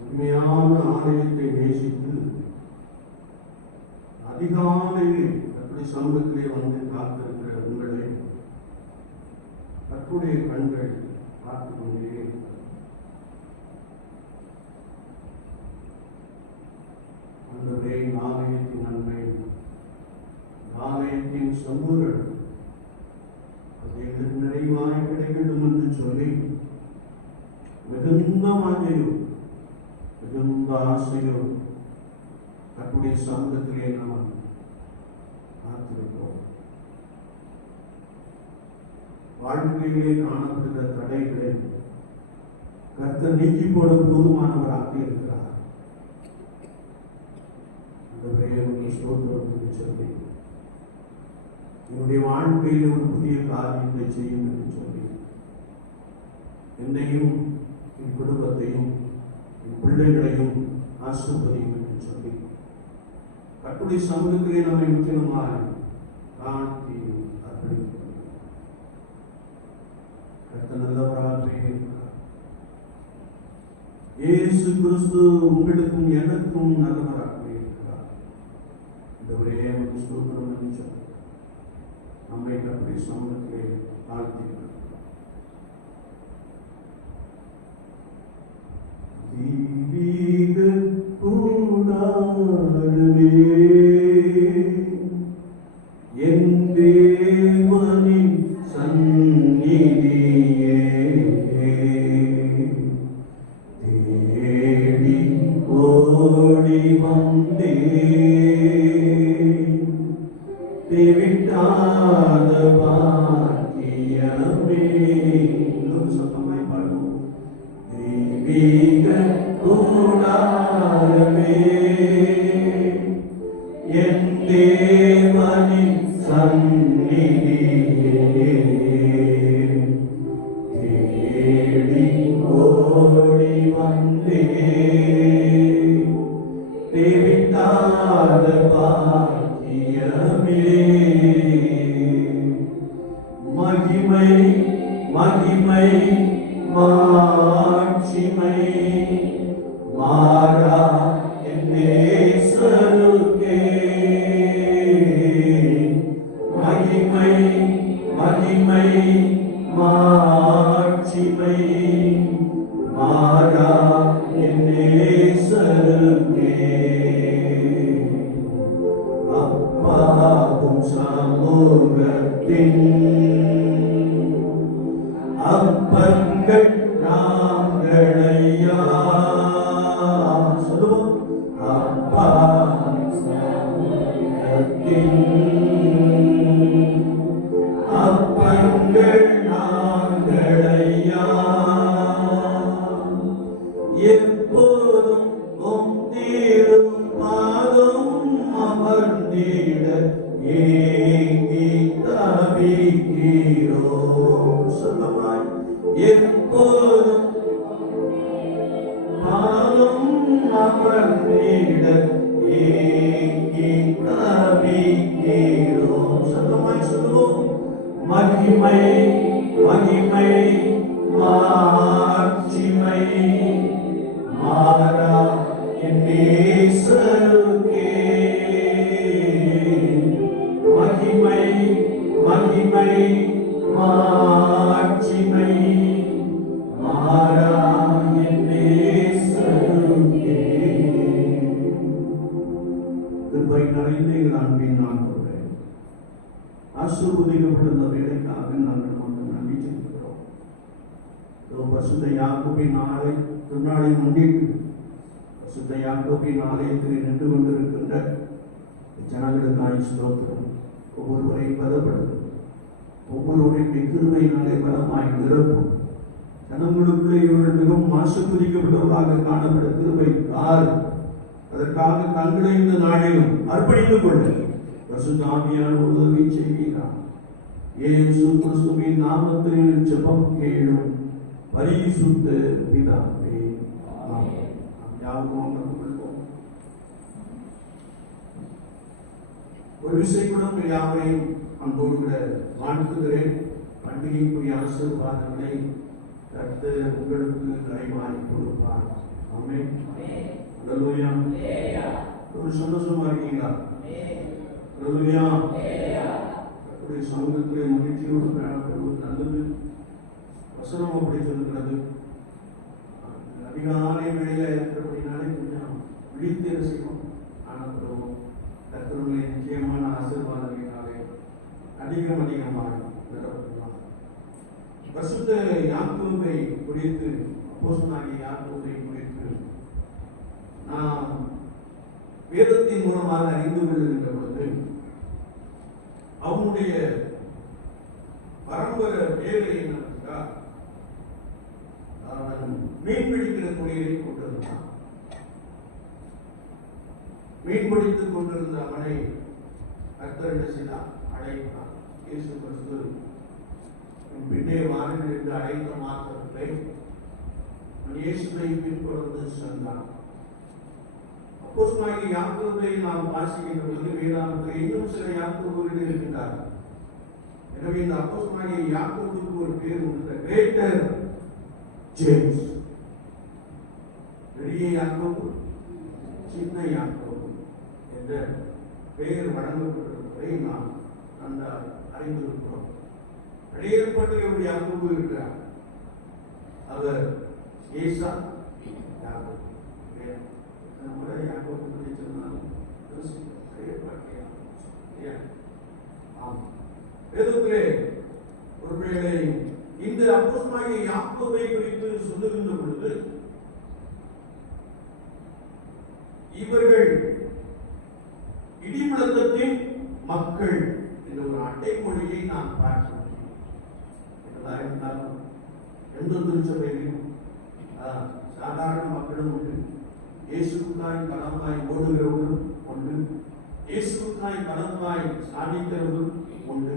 உண்மையான ஆலயத்தை நேசித்து அதிகாலையில் அப்படி சமூகத்திலே வந்து காத்திருக்கிற உங்களை கர்த்தருடைய கண்கள் பார்த்து கொண்டே ஆண்டவரே, ஆலயத்தின் நன்மை, ஆலயத்தின் சம்பூரணம் அது எங்களுக்கு நிறைவாய் கிடைக்கட்டும் என்று சொல்லி மிகுந்த வாஞ்சையும் மிகுந்த ஆசையும் கர்த்தருடைய சமூகத்திலே நாம் காத்திருக்கிறோம். வாழ்க்கையிலே காணப்படுகிற தடைகளை கர்த்தர் நீக்கி போட போதுமானவராக இருக்கிறார். ஸ்தோத்திரம் என்று சொல்லி என்னுடைய வாழ்க்கையில் ஒரு புதிய காரியத்தை செய்யும் என்று சொல்லி என்னையும் என் குடும்பத்தையும் என் பிள்ளைகளையும் ஆசீர்வதியும் என்று சொல்லி கர்த்தருடைய சமூகத்திலே நம்மை முற்றிலுமாய் தாழ்த்தி அர்ப்பணிக்கிறோம். கர்த்தர் நல்லவராகவே இருக்கிறார். இயேசு கிறிஸ்து உங்களுக்கும் எனக்கும் நல்லவராகவே இருக்கிறார். இந்த ஒரே ஒரு ஸ்தோத்திரம் என்று சொல்லி நம்மை கர்த்தருடைய சமூகத்திலே தாழ்த்தி தீவிக கூடாரமே என் தேவனின் சந்நிதியே தேடி ஓடி வந்தே தேவிட்டாத பாக்கியமே. சத்தமாய் பாடுவோம். தெய்வீக கூடாரமே என் தேவனின் சந்நிதியே தேடி ஓடி வந்தே தேவிட்டாத பாக்கியமே. மகிமை மகிமை மாட்சிமை மாறா என் நேசருக்கே அப்பங்கள் நாங்களையா சொல்லுவோம். அப்பா அப்பங்கள் நாங்களையா எப்போதும் உம் திருப்பாதம் அமர்ந்திட ஏங்கி தவிக்கிறோம். சொல்லமாய் எப்போதும் பாதம் அமர்ந்திட ஏங்கி தவிக்கிறோம். சொல்லமாய் சொல்லுவோம். மகிமை மகிமை மாட்சிமை மாறா என் நேசருக்கே. மகிமை மகிமை மாட்சிமை மாறா என் நேசருக்கே. கிருபை நிறைந்த எங்கள் அன்பின் ஆண்டவரே, ஆசீர்வதிக்கப்பட்ட வேலைக்காக நாங்கள் நமக்கு நன்றி செலுத்துகிறோம். பரிசுத்த யாக்கோபின் நாளை திருநாளை முன்னிட்டு பரிசுத்த யாக்கோபின் ஆலயத்தில் நின்று கொண்டிருக்கின்ற ஜனங்களுக்காய் ஸ்தோத்திரம். ஒவ்வொருவரையும் பலப்படுத்தும், ஒவ்வொருவருடைய கிருபையினாலே பலமாய் நிரப்பும். ஜனங்களுக்குள்ளே இவர்கள் மிகவும் ஆசீர்வதிக்கப்பட்டவர்களாக காணப்பட கிருபை தார். அதற்காக தங்களை இந்த நாளிலும் அர்ப்பணித்துக் கொள்ள பரிசுத்த ஆவியானவர் உதவி செய்கிறார். இயேசு கிறிஸ்துவின் நாமத்தில் ஜெபம் கேளும் பரிசுத்த பிதாவே, ஆமென். யாவும் அமர்ந்துள்ளோம். ஒரு விஷயம் யாவரையும் அன்போடு கூட வாழ்த்துகிறேன். பண்டிகைக்குரிய ஆசீர்வாதங்களை கர்த்தர் உங்களுக்கு நிறைவாய் கொடுப்பார். ஆமென். அல்லேலூயா. ஒரு சந்தோஷமா இருக்கீங்களா? அல்லேலூயா. கர்த்தருடைய சமூகத்திலே மகிழ்ச்சியோடு காணப்படுவது நல்லது. வசனம் அப்படி சொல்லுகிறது. அதிகாலை வேளையில இருக்கிறபடினாலே கொஞ்சம் விழித்து செய்வோம், காணப்படுவோம். கர்த்தருடைய நிச்சயமான ஆசீர்வாதங்களினாலே அதிகமாக நிரப்பலாம். பரிசுத்த யாக்கோபை குறித்து, அப்போஸ்தலனாகிய யாக்கோபை குறித்து நாம் வேதத்தின் மூலமாக அறிந்து கொள்ளுகின்ற பொழுது அவனுடைய பரம்பரை வேலை என்னவென்றால் அவன் மீன்பிடிக்கிற தொழிலை கொண்டிருந்தான். மீன்பிடித்துக் கொண்டிருந்த அவனை கர்த்தர் என்ன செய்தார்? அழைத்தார். இயேசு கிறிஸ்து பின்னே வாருங்கள் என்று அழைத்த மாத்திரத்தை இயேசுவை பின்தொடர்ந்து சென்றான். அப்போஸ்தலனாகிய யாக்கோபை நாம் வாசிக்கின்ற பொழுது வேதாகமத்தில் இன்னும் சில யாக்கோபுகள் இருக்கின்றார்கள். எனவே இந்த அப்போஸ்தலனாகிய யாக்கோபுக்கு ஒரு பேர் உண்டு, கிரேட்டர் ஜேம்ஸ். பெரிய யாக்கோபு, சின்ன யாக்கோபு என்ற பெயர் வழங்கப்பட்டிருப்பதை நாம் நன்றாக அறிந்திருக்கிறோம். அடையப்பட்ட ஒரு யாக்கோபு இருக்கிறார். அவர் ஏசா யாக்கோபு. யாக்கோபு வேதத்திலே ஒருவேளை இந்த அப்போஸ்தலனாகிய யாக்கோபை குறித்து சொல்லுகின்ற பொழுது இவர்கள் இடிமுழக்கத்தின் மக்கள் என்ற ஒரு அட்டைமொழியை நாம் பார்க்க முடியும். எந்த திருச்சபையிலும் சாதாரண மக்களும் உண்டு, இயேசுவுக்காய் பலமாய் ஓடுகிறவர்களும் உண்டு, இயேசுவுக்காய் பலமாய் சாதிக்கிறவர்களும் உண்டு,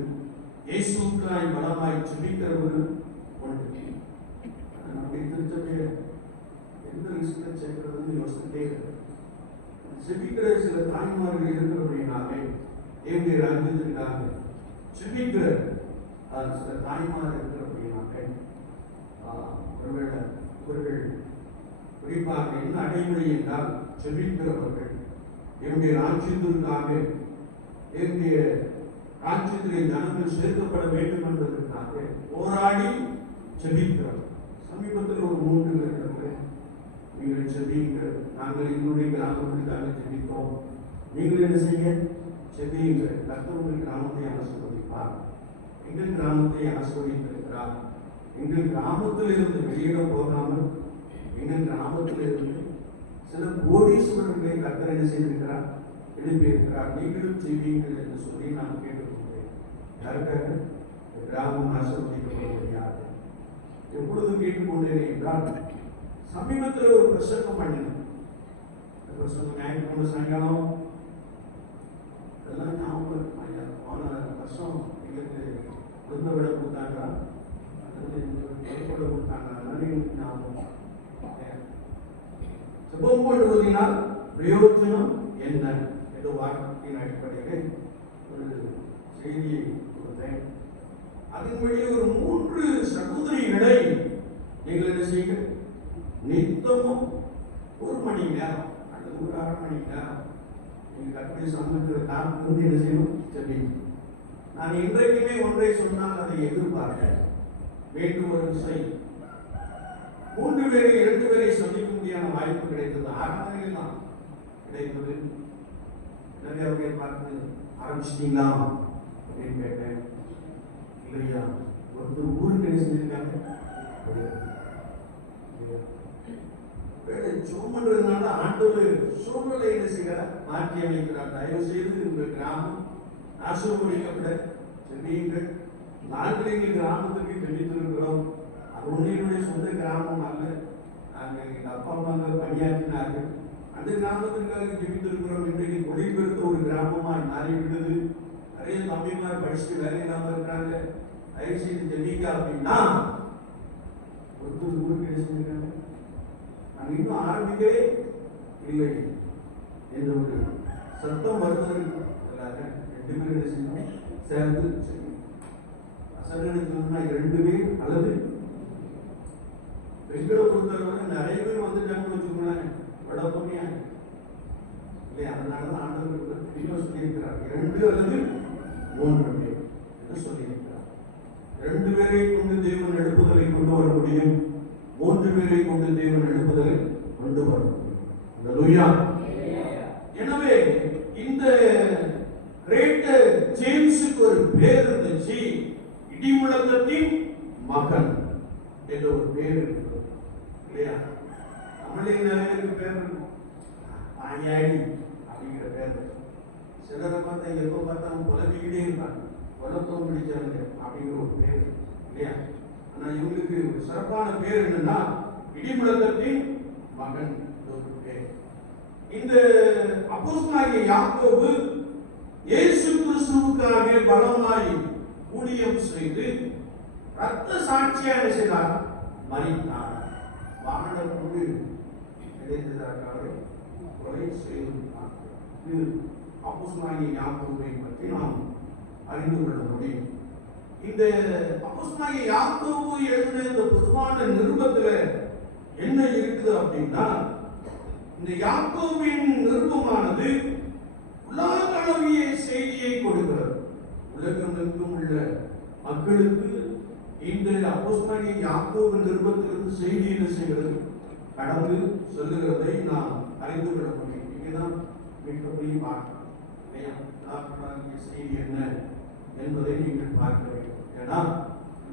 இயேசுவுக்காய் பலமாய் ஜெபிக்கிறவர்களும் உண்டு. நம்முடைய திருச்சபையை எந்த விஷயத்தை சேர்க்கிறதுன்னு யோசிச்சுட்டே ஜெபிக்கிற சில தாய்மார்கள் இருக்கிறபடினாலே என்னுடைய ராஜ்யத்திற்காக ஜெபிக்கிற சில தாய்மார் இருக்கிறபடினாலே ஒருவேளை இவர்கள் குறிப்பாக என்ன அடைமுறை என்றால் ஜெபிக்கிறவர்கள் என்னுடைய ராஜ்யத்திற்காக, என்னுடைய ராஜ்யத்திலே ஜனங்கள் சேர்க்கப்பட வேண்டும் என்பதற்காக போராடி ஜெபிக்கிறோம். சமீபத்தில் ஒரு 3 பேர் நீங்கள் ஜெபியுங்கள், நாங்கள் எங்களுடைய கிராமத்திற்காக ஜெபித்தோம், நீங்கள் என்ன செய்ய ஜெபியுங்கள், கர்த்தர் உங்கள் கிராமத்தை ஆசீர்வதிப்பார் எங்கள் கிராமத்தை ஆசீர்வதித்திருக்கிறார். எங்கள் கிராமத்தில் இருந்து வெளியிட போகாமல் எங்கள் கிராமத்தில் இருந்து சில கோடீஸ்வரர்களை கர்த்தர் என்ன செய்திருக்கிறார், எழுப்பியிருக்கிறார். நீங்களும் செய்வீங்கள் என்று சொல்லி நான் கேட்டுக்கொண்டேன். யாருக்காக? கிராமம் ஆசீர்வதிக்கப்படுவது. எப்பொழுதும் கேட்டுக்கொண்டேன் என்றால், சமீபத்தில் ஒரு பிரசங்கம் பண்ணினேன். பிரசங்கம் ஞாயிற்றுக்கிழமை சாயங்காலம் அதெல்லாம் ஞாபகம். போன வருஷம் எங்களுக்கு குழந்த விட கொடுத்தாங்களா, கொடுத்தாங்க. அதனால ஞாபகம். சுபம் பண்ணுவதனால் பிரயோஜனம் என்ன என்ற வார்த்தையின் அடிப்படையில் ஒரு செய்தியை கொடுத்தேன். அதன்படி ஒரு 3 சகோதரிகளை நீங்கள் என்ன செய்ய, நித்தமும் 1 மணி நேரம் அல்லது ஒரு 1/2 மணி நேரம் நீங்கள் கற்பனை சமூகத்தில் காத்திருந்து என்ன செய்யணும், ஜெபிக்கணும். நான் இன்றைக்குமே ஒன்றை சொன்னால் அதை எதிர்பார்க்க வேண்டும். ஒரு விஷயம் 3 பேரை 2 பேரை சந்திக்க முடியாத வாய்ப்பு கிடைத்தது. ஆரம்பத்தில் தான் கிடைத்தது. எனவே அவர்களை பார்த்து ஆரம்பிச்சிட்டீங்களா அப்படின்னு கேட்டேன். இல்லையா, ஒருத்தர் ஊருக்கு என்ன செஞ்சிருக்காங்க, சோமன்றதுனால ஆண்டவர் சூழ்நிலை என்ன செய்கிறார், மாற்றி அமைக்கிறார். தயவு செய்து உங்கள் கிராமம் ஆசீர்வதிக்கப்பட சென்றீர்கள். நாங்கள் எங்கள் கிராமத்துக்கு தெரிவித்திருக்கிறோம். அது ஒன்றினுடைய சொந்த கிராமம் அல்ல. நாங்கள் எங்கள் அப்பா அம்மாங்க பணியாற்றினார்கள். அந்த கிராமத்திற்காக ஜெபித்திருக்கிறோம். இன்றைக்கு மொழிபெயர்த்த ஒரு கிராமமாக மாறிவிட்டது. நிறைய தம்பிமார் படிச்சுட்டு வேலை இல்லாமல் இருக்காங்க. தயவு செய்து ஜெபிக்க அப்படின்னா ஒருத்தர் ஊருக்கு பேசியிருக்காங்க. நாங்கள் இன்னும் ஆரம்பிக்கவே இல்லை என்ற ஒரு சத்தம் வருவதற்கு 2 பேர் என்ன செய்யணும், சேர்ந்து செய்யணும். அசங்கடிக்கணும்னா 2 பேர் அல்லது பெண்களை பொறுத்தவரை நிறைய பேர் வந்துட்டாங்கன்னு வச்சுக்கோங்களேன், வடப்பமையா இல்லையா. அதனாலதான் ஆண்டவர் தெளிவாக சொல்லியிருக்கிறார், 2 அல்லது 3 பேர் என்று சொல்லியிருக்கிறார். 2 பேரை கொண்டு தேவன் எழுப்புதலை கொண்டு வர முடியும். 3 பேரை கொண்டு தேவன் எழுப்புதலை கொண்டு வர முடியும். அல்லேலூயா. எனவே இந்த கிரேட்டர் ஜேம்ஸுக்கு ஒரு பேர் இருந்துச்சு, இடிமுழக்கத்தின் மகன் என்ற ஒரு பேர் இருக்கிறது இல்லையா. நம்மளே நிறைய பேர் பாயாடி அப்படிங்கிற பேர். சிலரை பார்த்தா எப்போ பார்த்தாலும் புலம்பிக்கிட்டே இருப்பாங்க, குழப்பம் பிடிச்சவங்க அப்படிங்கிற ஒரு பேர் இல்லையா. ஆனா இவங்களுக்கு ஒரு சிறப்பான பேர் என்னன்னா இடிமுழக்கத்தின் மகன் ஒரு பேர். இந்த அப்போஸ்தலனாகிய யாக்கோபு இயேசு கிறிஸ்துவுக்காக பலமாய் ஊழியம் செய்து ரத்த சாட்சியாக செய்தார், மரித்தார். வாகன கொண்டு கிடைத்ததற்காக கொலை செய்திருக்கிறார். இது அப்போஸ்தலனாகிய யாக்கோபை பற்றி நாம் அறிந்து கொள்ள முடியும். இந்த அப்போஸ்தலனாகிய யாக்கோபு எழுதின இந்த பொதுவான நிருபத்தில் என்ன இருக்குது அப்படின்னா, இந்த யாக்கோபின் நிருபமானது உலகளவிய செய்தியை கொடுக்கிறது. உலகமெங்கும் உள்ள மக்களுக்கு இந்த அப்போஸ்தலனாகிய யாக்கோபு நிருபத்திலிருந்து செய்தி என்ன செய்கிறது, கடந்து செல்லுகிறதை நாம் அறிந்து கொள்ள முடியும். இங்கேதான் மிகப்பெரிய பார்க்கணும் செய்தி என்ன என்பதை நீங்கள் பார்க்க வேண்டும். ஏன்னா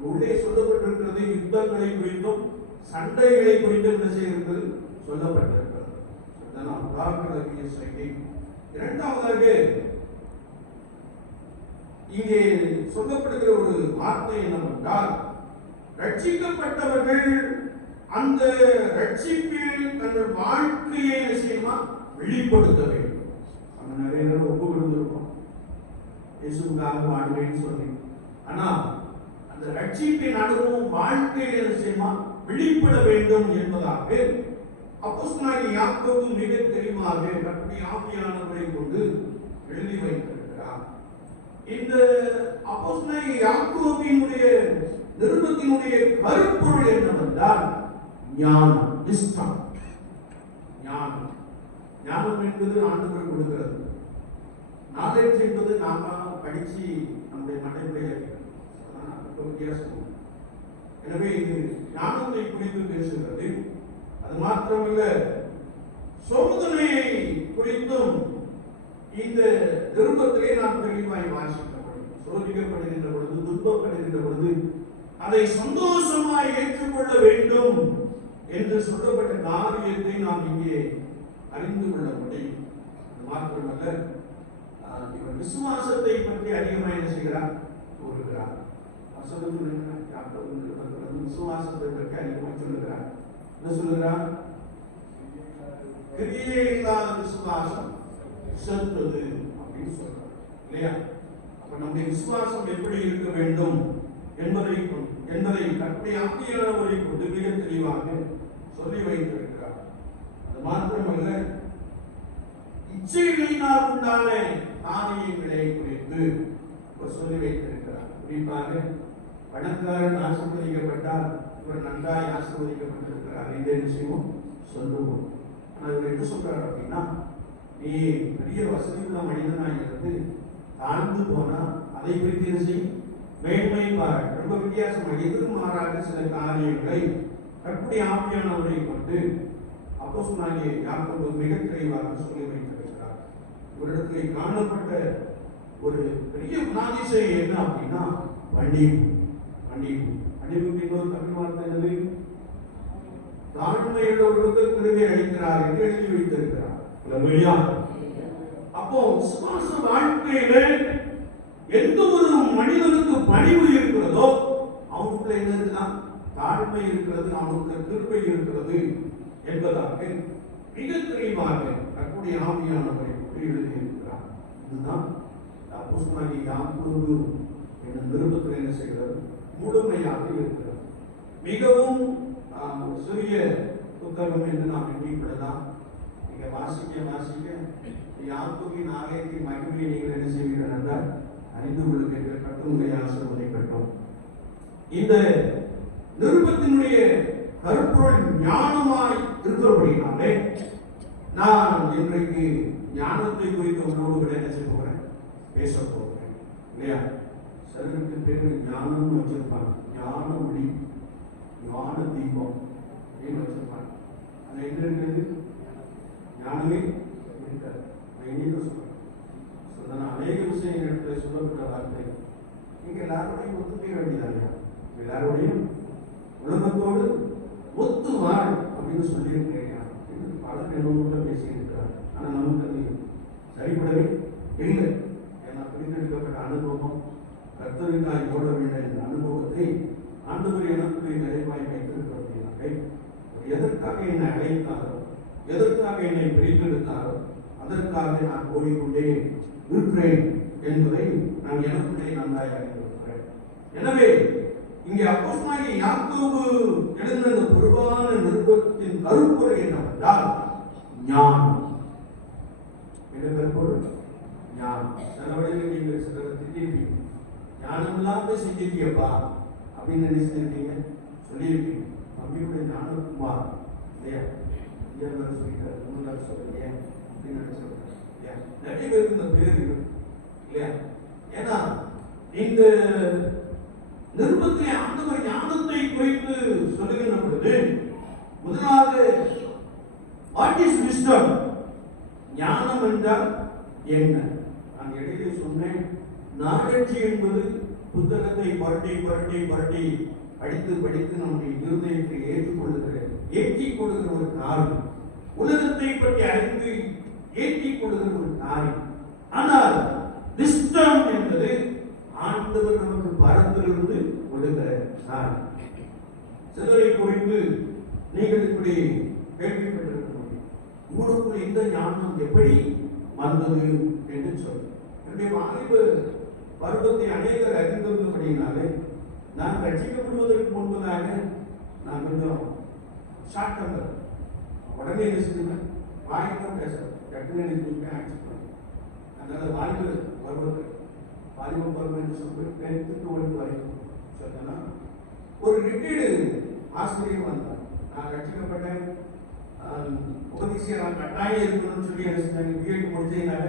உள்ளே சொல்லப்பட்டிருக்கிறது யுத்தங்களை குறித்தும் சண்டைகளை குறித்தும் என்ன செய்திருக்கிறது, சொல்லப்பட்டிருக்கிறது. செய்தி. இரண்டாவதாக இங்கே சொல்லப்படுகிற ஒரு வார்த்தை என்னவென்றால், ரட்சிக்கப்பட்டவர்கள் அந்த ரட்சிப்பில் தங்கள் வாழ்க்கையை நிச்சயமா வெளிப்படுத்த வேண்டும். நம்ம நிறைய நேரம் ஒப்பு கொடுத்திருக்கோம், இயேசுக்காக வாழ்வேன்னு சொல்லி. ஆனா அந்த ரட்சிப்பின் அனுபவம் வாழ்க்கையை நிச்சயமா வெளிப்பட வேண்டும் என்பதாக அப்போஸ்தலனாகிய யாக்கோபு மிக தெளிவாக கர்த்தருடைய ஆவியானவரை கொண்டு எழுதி வைத்திருக்கிறார். இந்த அப்போஸ்தலனாகிய யாக்கோபினுடைய நிருபத்தினுடைய கருப்பொருள் என்னவென்றால் ஞானம், விஸ்டம். ஞானம் ஞானம் என்பது ஆண்டவர் கொடுக்கிறது. நாலேஜ் என்பது நாம படிச்சு நம்முடைய மனதிலே வித்தியாசம். எனவே இது ஞானத்தை குறித்து பேசுகிறது. அது மாத்திரமல்ல, சோதனையை குறித்தும் இந்த நிருபத்திலே நாம் தெளிவாய் வாசிக்க முடியும். சோதிக்கப்படுகின்ற பொழுது, துன்பப்படுகின்ற பொழுது அதை சந்தோஷமாய் ஏற்றுக்கொள்ள வேண்டும் என்று சொல்லப்பட்ட காரியத்தை நாம் இங்கே அறிந்து கொள்ள முடியும். அது மாத்திரமல்ல, இவர் விசுவாசத்தை பற்றி அதிகமாக என்ன செய்கிறார், கூறுகிறார். விசுவாசத்தை பற்றி அதிகமாக சொல்லுகிறார். என்ன சொல்லுகிறார்? கிரியை இல்லாத விசுவாசம் செத்தது அப்படின்னு சொல்றார் இல்லையா? அப்ப நம்முடைய விசுவாசம் எப்படி இருக்க வேண்டும் என்பதை கற்பனை ஆவியானவரை கொண்டு மிக தெளிவாக சொல்லி வைத்திருக்கிறார். அது மாத்திரமல்ல, இச்சைகளினால் உண்டான காரியங்களை குறித்து சொல்லி வைத்திருக்கிறார். குறிப்பாக பணக்காரன் ஆசீர்வதிக்கப்பட்டால் இவர் நன்றாய் ஆசீர்வதிக்கப்பட்டிருக்கிறார் என்ற விஷயமும் சொல்லுவோம். ஆனால் என்ன சொல்றாரு அப்படின்னா, நீ பெரிய வசதியுள்ள மனிதனாக இருந்து தாழ்ந்து போனா அதை குறித்து என்ன செய்யும், மேன்மை பாரு. ரொம்ப வித்தியாசமாக எதிர்மாறாக சில காரியங்களை கற்பனை ஆவியானவரை கொண்டு அப்போஸ்தலனாகிய யாக்கோபு மிக தெளிவாக சொல்லி வைத்திருக்கிறார். ஒரு இடத்துல காணப்பட்ட ஒரு பெரிய குணாதிசயம் என்ன அப்படின்னா பணிவு. தமிழ் வார்த்தை என்னது? தாழ்மையுள்ள ஒருவர் கிருபை அளிக்கிறார் என்று எழுதி வைத்திருக்கிறார். அப்போ விசுவாச வாழ்க்கையில எந்த ஒரு மனிதனுக்கு பணிவு இருக்கிறதோ அவனுக்குள்ள என்ன இருக்கலாம், தாழ்மை இருக்கிறது, அவனுக்கு கிருபை இருக்கிறது என்பதாக மிக தெளிவாக கர்த்தருடைய ஆவியானவரை எழுதியிருக்கிறார். இதுதான் அப்போஸ்தலனாகிய யாக்கோபு என்ற நிருபத்தில் என்ன செய்கிறது, முழுமையாக இருக்கிறது. மிகவும் சிறிய புத்தகம் என்று நாம் எண்ணிக்கொள்ளலாம். நீங்க வாசிக்க யாக்கோபின் ஆலயத்தின் மகிமையை நீங்கள் என்ன செய்வீர்கள் என்றால் அறிந்து கொள்ளுங்கள். கட்டுமுறை ஆசீர்வதிக்கட்டும். இந்த நிருபத்தினுடைய கருப்பொருள் ஞானமாய் இருக்கிறபடினாலே நான் இன்றைக்கு ஞானத்தை குறித்து உங்களோடு கூட என்ன செய்ய போகிறேன், பேச போகிறேன் இல்லையா? சிலருக்கு பேரு ஞானம் வச்சிருப்பாங்க, ஞான ஒளி, ஞான தீபம் அப்படின்னு வச்சிருப்பாங்க. அது எங்க இருக்குது? ஞானமே இருக்காது. அநேக விஷயங்கள் சொல்லப்பட்ட வார்த்தை நீங்க எல்லாரோடையும் ஒத்துக்க வேண்டியதாங்க. எல்லாரோடையும் உலகத்தோடு ஒத்து வாழ் அப்படின்னு சொல்லியிருக்கேன். பல நிறுவனங்கள பேசியிருக்கிறார். ஆனா நமக்கு அது சரிபடவே இல்லை. ஏன்னா பிரித்தெடுக்கப்பட்ட அனுபவம், கர்த்தருக்காய் ஓட வேண்டிய இந்த அனுபவத்தை ஆண்டவர் எனக்கு நிறைவாய் வைத்திருக்கிறார்கள். எதற்காக என்னை அழைத்தாரோ, எதற்காக என்னை பிரித்தெடுத்தாரோ அதற்காக நான் ஓடிக்கொண்டே இருக்கிறேன் என்பதை நான் எனக்குள்ளே நன்றாய் அறிந்திருக்கிறேன். எனவே இங்கே அப்போஸ்தலனாகிய யாக்கோபு எழுதின இந்த பொறுப்பான நிருபத்தின் கருப்பொருள் என்னவென்றால் ஞானம். என்ன கருப்பொருள்? ஞானம். சில வழியில் நீங்கள் சிலரை திட்டிருப்பீங்க, ஞானம் இல்லாம செஞ்சிருக்கியப்பா அப்படின்னு நினைச்சிருக்கீங்க, சொல்லியிருக்கீங்க. தம்பியுடைய ஞானகுமார் இல்லையா, சொல்லிட்டாரு, முன்னாள் சொல்றீங்க அப்படின்னு நினைச்சிருக்கேன். நிறைய பேருக்கு இந்த பேர் இருக்கு இல்லையா? ஏன்னா இந்த நிருபத்திலே ஆண்டவர் ஞானத்தை குறித்து சொல்லுகின்ற பொழுது முதலாவது வாட் இஸ் விஸ்டம், ஞானம் என்றால் என்ன? நான் இடையிலே சொன்னேன், நாலேஜ் என்பது புத்தகத்தை பரட்டி படித்து நம்முடைய இருதயத்தை ஏற்றிக் கொள்ளுகிற ஒரு காரியம், உலகத்தை பற்றி அறிந்து ஏற்றிக் கொள்ளுகிற ஒரு காரியம். ஆனால் விஸ்டம் என்பது ஆண்டவர் நமக்கு பரத்திலிருந்து கொடுக்கிற காரியம். சிலரை குறித்து நீங்கள் இப்படி கேள்விப்பட்டிருக்க முடியும், உங்களுக்குள் இந்த ஞானம் எப்படி வந்தது என்று சொல்லி. என்னுடைய வாலிப பருவத்தை அநேகர் அறிந்திருந்தபடினாலே நான் ரட்சிக்கப்படுவதற்கு முன்பதாக நான் கொஞ்சம் ஷார்ட் டெம்பர், உடனே என்ன செஞ்சேன், வாய்தான் பேசுறேன், டக்குனு நினைச்சு ஆக்செப்ட் பண்ணேன். அதனால வாலிப பருவம் என்று சொல்லி 10th to 12th வரைக்கும் சொன்னா ஒரு ரிட்டையர்டு ஆசிரியர் வந்தார். நான் ரட்சிக்கப்பட்டேன், உபதேசியர் கட்டாயம் இருக்கணும்னு சொல்லி நினைச்சாங்க. பிஎட் முடிச்சதுனால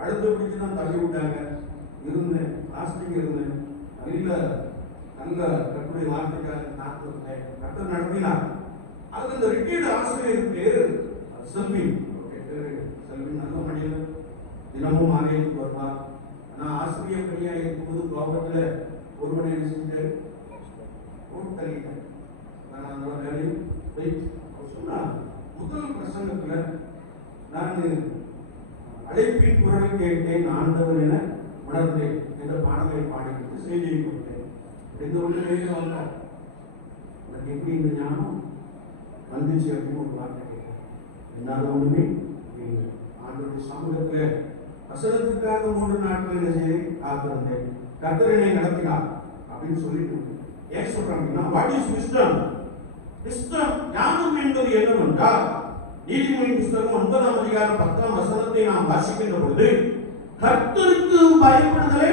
அடுத்த பிடிச்சு தான் தள்ளி விட்டாங்க. இருந்தேன், ஆசிரியர் இருந்தேன், நல்ல கட்டுரை வார்த்தைக்காக நாட்டில் கட்டணம் நடத்தினார். அதுக்கு இந்த ரிட்டையர்டு ஆசிரியர் பேர் செல்வின். செல்வின் நல்ல மனிதன், தினமும் ஆலயத்துக்கு வருவார், நான் ஆசிரியர் பணியாக இருக்கும்போது கோபத்துல ஒருவனை என்ன செஞ்சாரு போட்டு தள்ளிட்டேன். நான் அந்த வேலையில் சொன்னா முதல் பிரசங்கத்துல நான் அழைப்பின் குரலை கேட்டேன், ஆண்டவர் என உணர்ந்தேன் என்ற பாடலை பாடிவிட்டு செய்தியை கொடுத்தேன். எந்த ஒன்றுமே வந்தார் உனக்கு எப்படி இந்த ஞானம் வந்துச்சு அப்படின்னு ஒரு வார்த்தை கேட்டேன். என்னால ஒண்ணுமே இல்லை. ஆண்டவருடைய சமூகத்துல வசனத்துக்காக 3 நாட்கள் என்ன செய்தேன், காத்திருந்தேன். கர்த்தர் என்னை நடத்தினார் அப்படின்னு சொல்லிட்டு ஏன் சொல்றாங்கன்னா, வாட் இஸ் விஸ்டம்? விஸ்டம் ஞானம் என்பது என்னவென்றால், நீதிமொழி புத்தகம் 9ஆம் அதிகாரம் 10ஆம் வசனத்தை நாம் வாசிக்கின்ற பொழுது, கர்த்தருக்கு பயப்படுதலே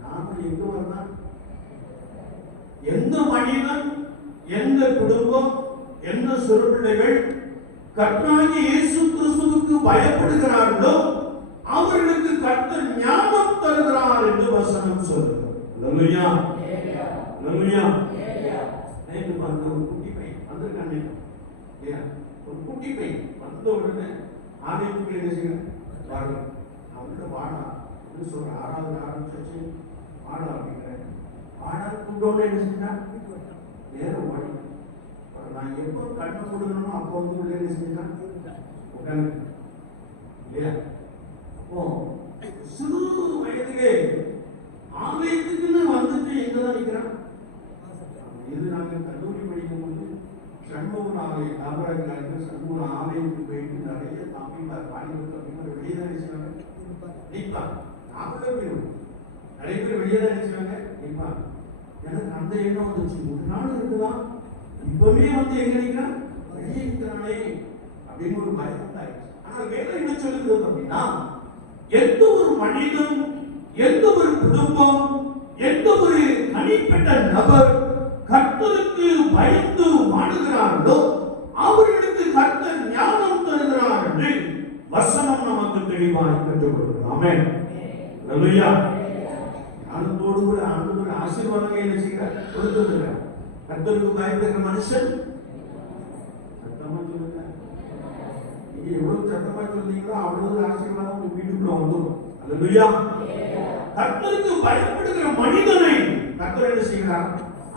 ஞானம் எங்க வந்தா? எந்த மனிதன், எந்த குடும்பம், எந்த சிறு பிள்ளைகள் கர்த்தராகிய இயேசு கிறிஸ்துவுக்கு பயப்படுகிறார்களோ அவர்களுக்கு கர்த்தர் ஞானம் தருகிறார் என்று வசனம் சொல்லுகிறது. அல்லேலூயா, அல்லேலூயா. நேற்று பார்த்த ஒரு குட்டி பையன் வந்திருக்கானே, ஒரு குட்டி பையன் வந்த உடனே ஆலயத்துக்கு என்ன செய்யணும், வரல. அவங்கள்ட்ட வாடா அப்படின்னு சொல்றேன். ஆராதனை ஆரம்பிச்சு வாடா அப்படிங்கிறேன். வாடா கூட்டோன்னு என்ன செஞ்சா நேரம் ஓடி. நான் எப்போ கண்ணை கொடுக்கணுமோ அப்போ வந்து உள்ள என்ன செஞ்சான் உட்காந்து இல்லையா. அப்போ சிறு வயதிலே ஆலயத்துக்குன்னு வந்துட்டு எங்கதான் நிற்கிறான். இது நாங்கள் கல்லூரி படிக்கும் போது சண்முகன் ஆலயம், காமராஜர் ஆலயம் சண்முகன் ஆலயத்துக்கு போயிட்டு நிறைய தம்பிமார் பாலிமர் தம்பிமார் வெளியே தான் நினைச்சாங்க நிற்பான். நாமளே போயிடுவோம். நிறைய பேர் வெளியே தான் நினைச்சாங்க நிற்பான். எனக்கு அந்த எண்ணம் வந்துச்சு, 3 நாள் இருக்குதான் இப்பவே வந்து எங்க நிற்கிறான், வெளியே நிற்கிறானே அப்படின்னு ஒரு பயம் உண்டாயிடுச்சு. ஆனால் வேலை என்ன சொல்லுகிறது அப்படின்னா, எந்த ஒரு மனிதன், எந்த ஒரு குடும்பம், எந்த ஒரு தனிப்பட்ட நபர் கர்த்தருக்கு பயந்து வாழுகிறார்களோ அவர்களுக்கு கர்த்தர் ஞானம் தருகிறார் என்று வசனம் நமக்கு தெளிவாக கற்றுக் கொடுக்கிறது. ஆமென், அல்லேலூயா. ஞானத்தோடு கூட ஆண்டவர் ஆசீர்வாதங்களை என்ன செய்கிறார், கொடுத்திருக்கிறார். கர்த்தருக்கு பயப்படுகிற மனுஷன், சத்தமா சொல்லுங்க, நீங்க எவ்வளவு சத்தமா சொல்றீங்களோ அவ்வளவு ஆசீர்வாதம் உங்க வீட்டுக்குள்ள வந்துடும். அல்லேலூயா. கர்த்தருக்கு பயப்படுகிற மனிதனை கர்த்தர் என்ன செய்கிறார்,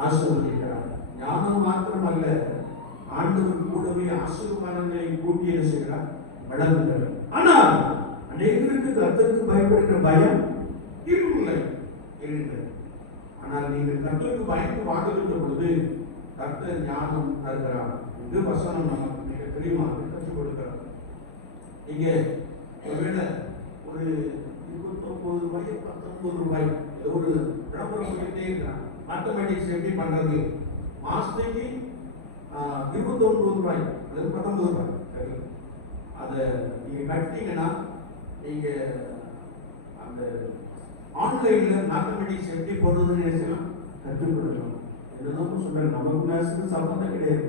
ஆசீர்வதிக்கிறார். ஞானம் மாத்திரமல்ல, ஆண்டவர் கூடவே ஆசீர்வாதங்களை கூட்டி என்ன செய்கிறார், வழங்குகிறார். ஆனால் அநேகருக்கு கர்த்தருக்கு பயப்படுகிற பயம் இல்லை. ஆனால் நீங்கள் கர்த்தருக்கு பயந்து வாழுகின்ற பொழுது கர்த்தர் ஞானம் தருகிறார் என்று வசனம் நமக்கு மிக தெளிவாக கற்றுக் கொடுக்கிறார். இங்க ஒருவேளை ஒரு 29 ரூபாய் 19 ரூபாய் ஒரு விளம்பரம் பண்ணிட்டே இருக்கிறான். மேத்தமேட்டிக்ஸ் எப்படி பண்றது, மாசத்துக்கு 29 ரூபாய் அதாவது 19 ரூபாய் சரி, அதை நீங்க கட்டிங்கன்னா நீங்க அந்த ஆன்லைன்ல மேத்தமேட்டிக்ஸ் எப்படி போடுறதுன்னு நினைச்சலாம் கற்றுக் கொடுக்கலாம். என்னதான் சொல்றேன், நமக்கு மேத்ஸ்க்கு சம்பந்தம் கிடையாது.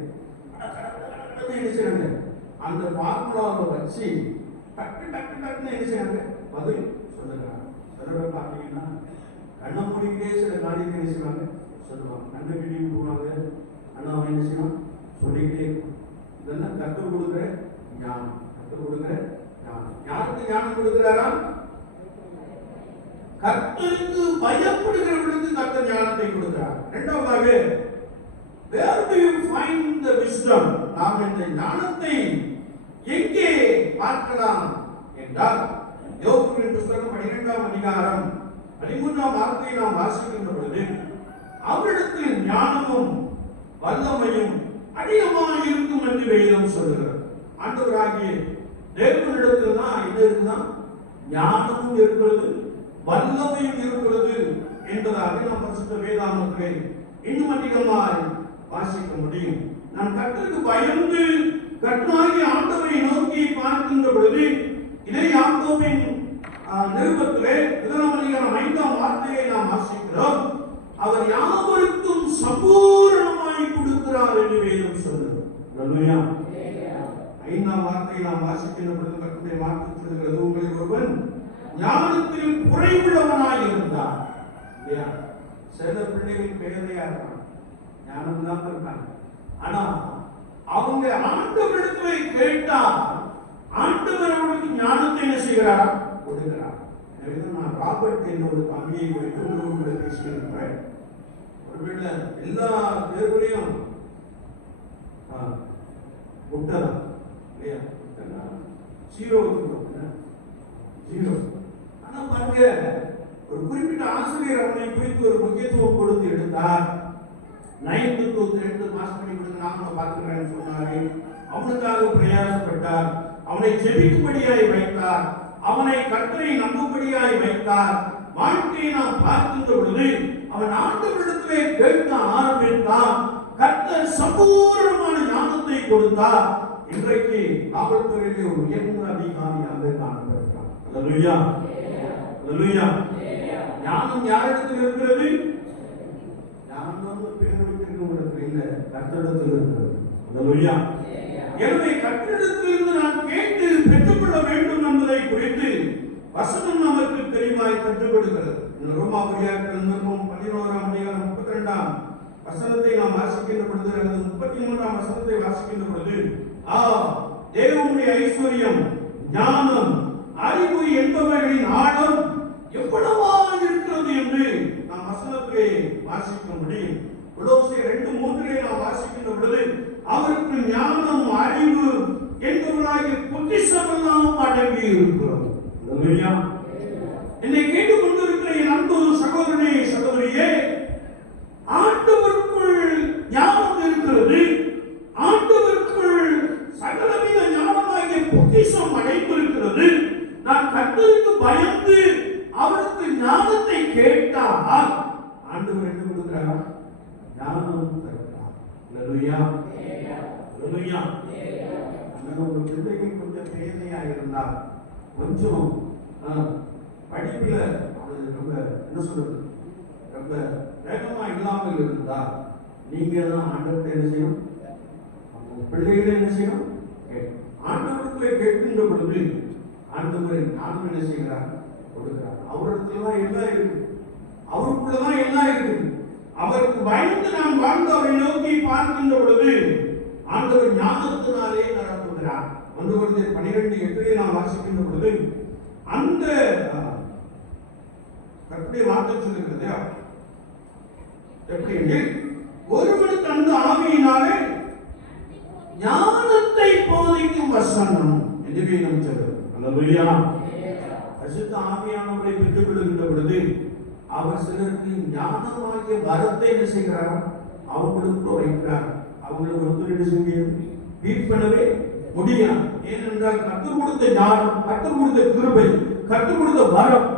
என்ன செய்யறாங்க, அந்த ஃபார்முலாவை வச்சு டக்கு டக்கு டக்குன்னு என்ன செய்யறாங்க, பதில் சொல்லுறாங்க. சில பார்த்தீங்கன்னா கண்ணை மூடிக்கிட்டே சில காரியத்தை என்ன செய்வாங்க சொல்லுவாங்க. கண்ணை கிட்டியும் போவாங்க, ஆனால் அவன் என்ன செய்வான் சொல்லிக்கிட்டே இருக்கும். இதெல்லாம் கற்றுக் கொடுக்குற ஞானம், கற்றுக் கொடுக்குற ஞானம். யாருக்கு ஞானம் கொடுக்கிறாரா, கர்த்தருக்கு பயப்படுகிறவர்களுக்கு கர்த்தர் ஞானத்தை கொடுக்கிறார். இரண்டாவதாக, where do you find the wisdom? நாம் இந்த ஞானத்தை எங்கே பார்க்கலாம் என்றால், யோபுவின் புத்தகம் 12ஆம் அதிகாரம் 13ஆம் வார்த்தையை நாம் வாசிக்கின்ற பொழுது, அவரிடத்தில் ஞானமும் வல்லமையும் அதிகமாக இருக்கும் என்று வேதம் சொல்லுகிறது. ஆண்டவராகிய தேவனிடத்தில் தான் இது இருக்குதான், ஞானமும் இருக்கிறது, வல்லமையும் இருக்கிறது என்பதாக நாம் பரிசுத்த வேதாகமத்திலே இன்னும் அதிகமாக வாசிக்க முடியும். நான் கர்த்தருக்கு பயந்து கர்த்தராகிய ஆண்டவரை நோக்கி பார்க்கின்ற பொழுது, இதே யாக்கோபின் நிருபத்திலே 1ஆம் அதிகாரம் 5ஆம் வார்த்தையை நாம் வாசிக்கிறோம். அவர் யாவருக்கும் சம்பூரணமாய் கொடுக்கிறார் என்று வேதம் சொல்லுகிறது. அல்லேலூயா. 5ஆம் வார்த்தையை நாம் வாசிக்கின்ற பொழுது கர்த்தருடைய வார்த்தை சொல்லுகிறது, உங்களில் ஒருவன் ஞானத்தில் குறைவுள்ளவனாய் இருந்தார். இல்லையா, சில பிள்ளைகள் பேதையா இருக்காங்க, ஞானம் தான் இருக்காங்க. ஆனா அவங்க ஆண்டவரிடத்திலே கேட்டா ஆண்டவர் அவர்களுக்கு ஞானத்தை என்ன செய்கிறாரா, கொடுக்கிறார். நான் ராபர்ட் என்ற ஒரு தம்பியை குறித்து உங்களோடு பேசியிருக்கிறேன். ஒருவேளை எல்லா தேர்வுலையும் முட்டதான் இல்லையா, ஜீரோ ஜீரோ. ஆனா பாருங்க, ஒரு குறிப்பிட்ட ஆசிரியர் அவனை குறித்து ஒரு முக்கியத்துவம் கொடுத்து எடுத்தார். 9th to 10th பாஸ் பண்ணி கொடுத்து நான் பார்த்துக்கிறேன்னு சொன்னாரு. அவனுக்காக பிரயாசப்பட்டார். அவனை ஜெபிக்கும்படியாய் வைத்தார். அவனை கர்த்தரை நம்பும்படியாய் வைத்தார். வாழ்க்கையை நாம் பார்க்கின்ற பொழுது அவன் ஆண்டவரிடத்திலே கேட்க ஆரம்பித்தான். கர்த்தர் சம்பூர்ணமான ஞானத்தை கொடுத்தார். இன்றைக்கு காவல்துறையிலே ஒரு உயர்ந்த அதிகாரியாக காணப்படுகிறார். அல்லேலூயா, அல்லேலூயா. ஞானம் யாரிடத்தில் இருக்கிறது? ஞானம் பேரிடத்தில் இல்லை, கர்த்தரிடத்தில் இருக்கிறது. அல்லேலூயா. எனவே கர்த்தரிடத்திலிருந்து நான் கேட்டு பெற்றுக்கொள்ள வேண்டும் என்பதை குறித்து வசனம் நமக்கு தெளிவாய் கற்றுக் கொடுக்கிறது. ரோமாபுரியார்கள் 11ஆம் அதிகாரம் 32ஆம் வசனத்தை நாம் வாசிக்கின்ற பொழுது, அல்லது 33ஆம் வசனத்தை வாசிக்கின்ற பொழுது, தேவனுடைய ஐஸ்வர்யம், ஞானம், அறிவு என்பவர்களின் ஆழம் எவ்வளவா இருக்கிறது என்று நாம் வசனத்திலே வாசிக்க முடியும். கொலோசியர் 2:3 நாம் வாசிக்கின்ற பொழுது, அவருக்கு ஞானம், அறிவு என்பவர்களாகிய பொக்கிஷமெல்லாம் அடங்கி இருக்கிறது. அல்லேலூயா. என்னை கேட்டுக் கொண்டிருக்கிற என் அன்பு சகோதரனே, சகோதரியே, ஆண்டவருக்குள் ஞானம் இருக்கிறது. ஆண்டவருக்குள் சகலவித ஞானமாகிய பொக்கிஷம் அடைந்திருக்கிறது. நான் கர்த்தருக்கு பயந்து அவருக்கு ஞானத்தை கேட்டால் ஆண்டவர் என்ன கொடுக்கிறார்? ஞானம் தருகிறார். அல்லேலூயா, அல்லேலூயா. உங்க பிள்ளைகள் கொஞ்சம் தேவையா இருந்தால், கொஞ்சம் படிப்புல ரொம்ப என்ன சொல்றது, ரொம்ப வேகமா இல்லாமல் இருந்தா, நீங்க தான் ஆண்டவர்கிட்ட என்ன செய்யணும்? பிள்ளைகளை என்ன செய்யணும்? ஆண்டவருக்குள்ளே கேட்கின்ற பொழுது ஆண்டவர் ஞானம் என்ன செய்கிறார்? கொடுக்கிறார். அவரிடத்துலதான் எல்லாம் இருக்கு, அவருக்குள்ளதான் எல்லாம் இருக்கு. அவருக்கு பயந்து நாம் வாழ்ந்து அவரை நோக்கி பார்க்கின்ற பொழுது ஆண்டவர் ஞானத்தினாலே நிரப்புகிறார். 1 Corinthians 12:8 நாம் வாசிக்கின்ற பொழுது அந்த கர்த்தருடைய வார்த்தை சொல்லுகிறது எப்படி? ஒருவனுக்கு அந்த ஆவியினாலே ஞானத்தை போதிக்கும் வசனம் என்று வேதம் சொல்லுகிறது. அல்லேலூயா. பரிசுத்த ஆவியானவரை பெற்றுக் கொள்கின்ற பொழுது அவர் சிலருக்கு ஞானமாகிய வரத்தை என்ன செய்கிறார்? அவங்களுக்கு வைக்கிறார். அவங்களுக்கு ஒருத்தர் செய்ய பீட் பண்ணவே முடியாது. ஏனென்றால் கற்றுக் கொடுத்த ஞானம், கற்றுக் கொடுத்த கிருபை, கற்றுக் கொடுத்த வரம்,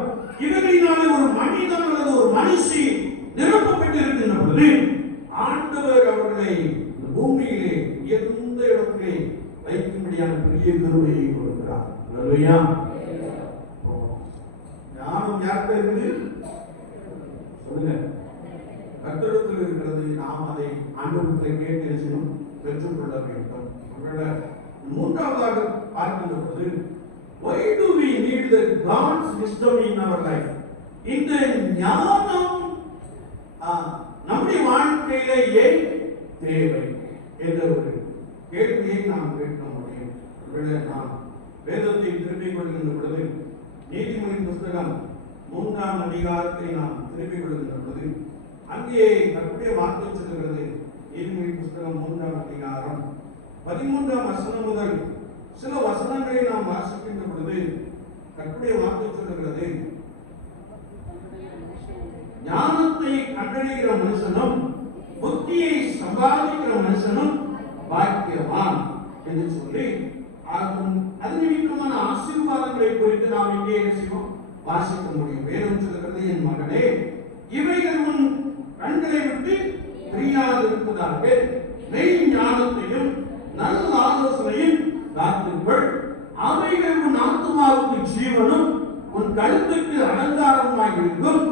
இவர்களினாலே ஒரு மனிதன் அல்லது ஒரு மனுஷி நிரப்பப்பட்டு இருக்கின்ற பொழுது ஆண்டவர் அவர்களை பூமியிலே எந்த இடத்திலே வைக்கும்படியான பெரிய கிருபையை கொடுக்கிறார். அல்லேலூயா. ஞானம் யார்கிட்ட இருக்குது? சொல்லுங்க. கர்த்தரிடத்தில் இருக்கிறது. நாம் அதை ஆண்டவரிடத்தில் கேட்டு பெற்றுக்கொள்ள வேண்டும். மூன்றாவதாக பார்க்கின்ற பொழுது, why do we need the God's wisdom in our life? இந்த ஞானம் நம்முடைய வாழ்க்கையில ஏன் தேவை என்ற ஒரு கேள்வியை நாம் கேட்க முடியும். ஒருவேளை நாம் வேதத்தை திருப்பிக் கொள்கின்ற பொழுது, நீதிமொழியின் புஸ்தகம் 3ஆம் அதிகாரத்தை நாம் திருப்பிக் கொள்கின்ற பொழுது அங்கே கர்த்தருடைய வார்த்தை சொல்லுகிறது. நீதிமொழியின் புஸ்தகம் 3ஆம் அதிகாரம் 13ஆம் வசனம் முதல் சில வசனங்களை நாம் வாசிக்கின்ற பொழுது கர்த்தருடைய வார்த்தை சொல்லுகிறது, ஞானத்தை கண்டறிகிற மனுஷனும் புத்தியை சம்பாதிக்கிற மனுஷனும் பாக்கியவான் என்று சொல்லி அது நிமித்தமான ஆசீர்வாதங்களை குறித்து நாம் இங்கே என்ன செய்வோம்? வாசிக்க முடியும். வேதம் சொல்லுகிறது, என் மகனே, இவைகள் உன் கண்களை விட்டு பிரியாதிருப்பதாக மெய் ஞானத்தையும் நல்ல ஆலோசனையும் காத்துக்கொள். அவைகள் உன் ஆத்துமாவுக்கு ஜீவனும் உன் கழுத்துக்கு அலங்காரமாய் இருக்கும்.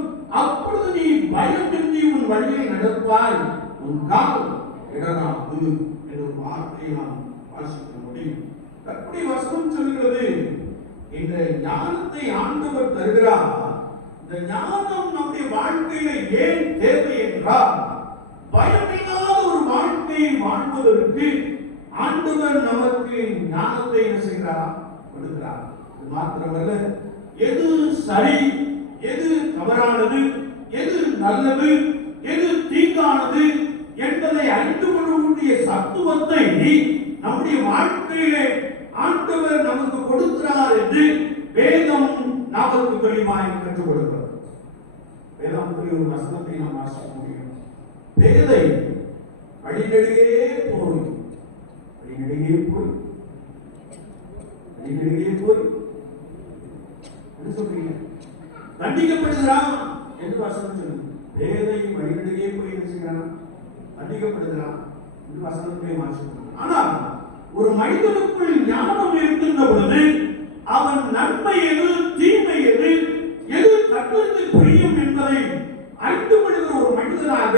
அப்பொழுது நீ பயமின்றி உன் வழியை நடப்பாய், உன் கால் இடராது என்ற ஒரு வார்த்தையை நாம் வாசிக்க முடியும். கர்த்தருடைய வசனம் சொல்கிறது, இந்த ஞானத்தை ஆண்டவர் தருகிறார். இந்த ஞானம் நம்முடைய வாழ்க்கையில ஏன் தேவை என்றால், பயமில்லாத ஒரு வாழ்க்கையை வாழ்வதற்கு ஆண்டவர் நமக்கு ஞானத்தை என்ன செய்கிறார்? கொடுக்கிறார். மாத்திரமல்ல, எது சரி, எது தவறானது, எது நல்லது, எது தீங்கானது என்பதை அறிந்து கொள்ளக்கூடிய சத்துவத்தை நம்முடைய வாழ்க்கையிலே ஆண்டவர் நமக்கு கொடுக்கிறார் என்று வேதம் நமக்கு தெளிவாய் கற்றுக் கொடுக்கிறது. வேதாந்தத்தில் ஒரு வசனத்தை நாம் வாசிக்க முடியும். பேதை வழிநெடுகே போய் என்ன சொல்றீங்க, தண்டிக்கப்படுகிறான் என்று வசனம் சொல்லுது. பேதை வழிநெடுகே போய் என்ன செய்யறான், தண்டிக்கப்படுகிறான் என்று வசனத்தை வாசிக்கிறோம். ஆனால் ஒரு மனிதனுக்குள் ஞானம் இருக்கின்ற பொழுது அவன் நன்மை எது, தீமை எது, எது கர்த்தருக்கு பிரியம் என்பதை அறிந்து கொள்கிற ஒரு மனிதனாக